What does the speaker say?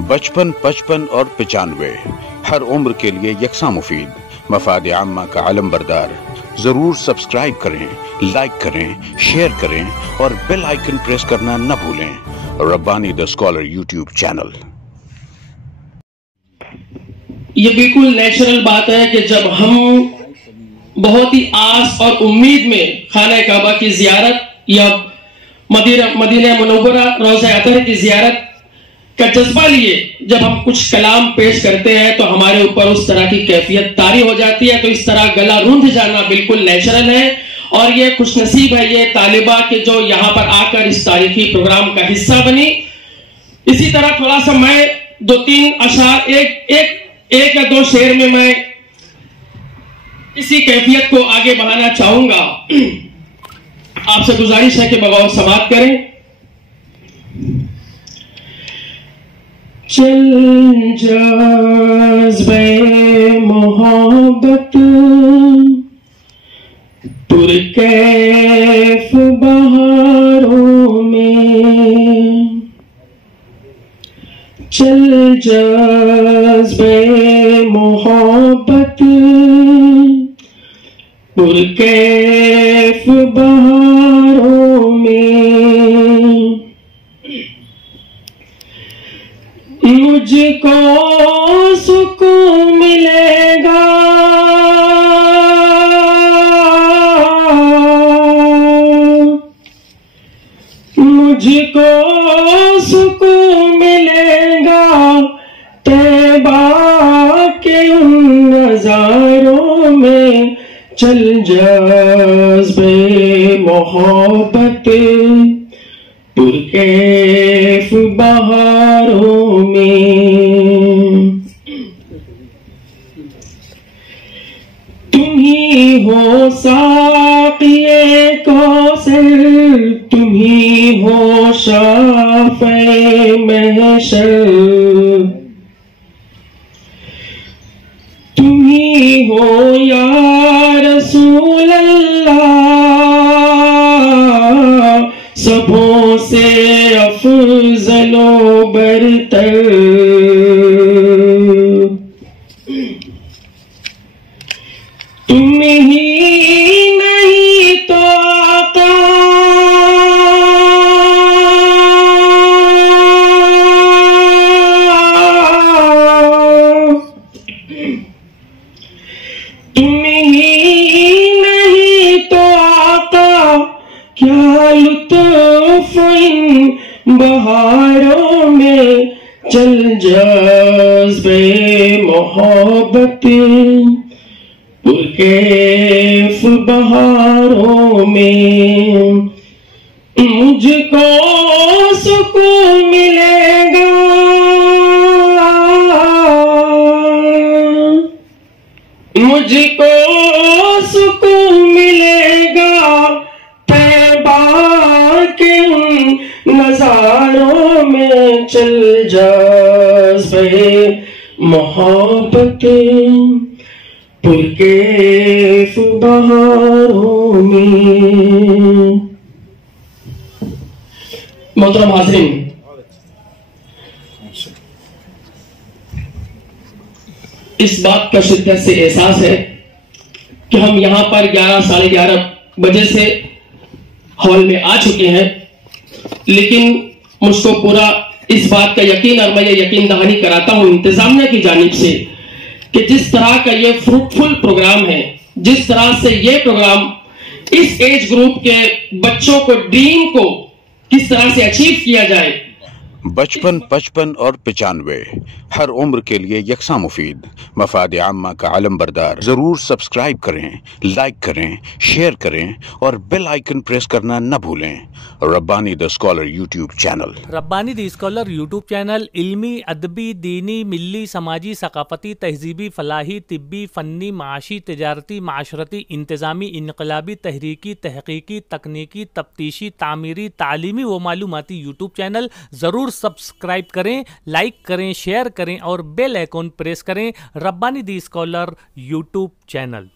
55, 55 और 95 हर उम्र के लिए यकसा मुफीद, मफाद आम्मा का आलम बरदार। जरूर सब्सक्राइब करें, लाइक करें, शेयर करें और बेल आइकन प्रेस करना न भूलें। Rabbani the scholar YouTube channel. ये बिल्कुल नेचुरल बात है कि जब हम बहुत ही आस और उम्मीद में खाना काबा की जियारत या मदीना मुनव्वरा रोज़ा अतहर की जियारत का जज्बा लिए जब हम कुछ कलाम पेश करते हैं तो हमारे ऊपर उस तरह की कैफियत तारी हो जाती है। तो इस तरह गला रूंध जाना बिल्कुल नेचुरल है और ये खुशनसीब है ये तालिबा के जो यहाँ पर आकर इस तारीखी प्रोग्राम का हिस्सा बनी। इसी तरह थोड़ा सा मैं 2-3 अशार एक या 2 शेर में मैं इसी कैफियत को आगे बढ़ाना चाहूंगा। आपसे गुजारिश है कि बगौर समाप्त करें। चल जज़्बे मोहब्बत पुरकैफ बहारों में, चल जज़्बे मोहब्बत पुरकैफ बहारों में, मुझको सुकून मिलेगा मुझको सुकून मिलेगा तैबा के उन नजारों में। चल जज़्बे मोहब्बत पुरकैफ बहारों में, तुम ही हो साक़िए कौसर, तुम ही हो शाफ़े महशर, तुम ही हो या रसूल अल्लाह, सबों से अफ़ज़लो बरतर। तुम ही नहीं तो आका, तुम ही नहीं तो आका, क्या लुत्फ़ इन बहारों में। चल जज़्बे मोहब्बत पुरकैफ बहारों में, मुझको सुकून मिलेगा मुझको सुकून मिलेगा तैबा के उन नजारों में। चल जज़्बे मोहब्बत पुरकैफ बहारों में। मोहतरम हाज़रीन, इस बात का शिद्दत से एहसास है कि हम यहाँ पर 11 साढ़े 11 बजे से हॉल में आ चुके हैं, लेकिन मुझको पूरा इस बात का यकीन और मैं ये यकीन दहानी कराता हूँ इंतजामिया की जानिब से कि जिस तरह का ये फ्रूटफुल प्रोग्राम है, जिस तरह से ये प्रोग्राम इस एज ग्रुप के बच्चों को ड्रीम को किस तरह से अचीव किया जाए। 55, 55 और 95 हर उम्र के लिए यकसा मुफीद, मफाद आम्मा का आलम बरदार। जरूर सब्सक्राइब करें, लाइक करें, शेयर करें और बेल आइकन प्रेस करना न भूलें। Rabbani the scholar YouTube channel. Rabbani the scholar YouTube channel इल्मी, अदबी, दीनी, मिल्ली, समाजी, सकाफती, तहजीबी, फलाही, तिब्बी, फ़न्नी, माशी, तिजारती, माशरती, इंतज़ामी, इनकलाबी, तहरीकी, तहकीकी, तकनीकी, तफ्तीशी, तामीरी, तालीमी व मालूमाती यूट्यूब चैनल। ज़रूर सब्सक्राइब करें, लाइक करें, शेयर करें और बेल आइकन प्रेस करें। Rabbani the scholar YouTube channel.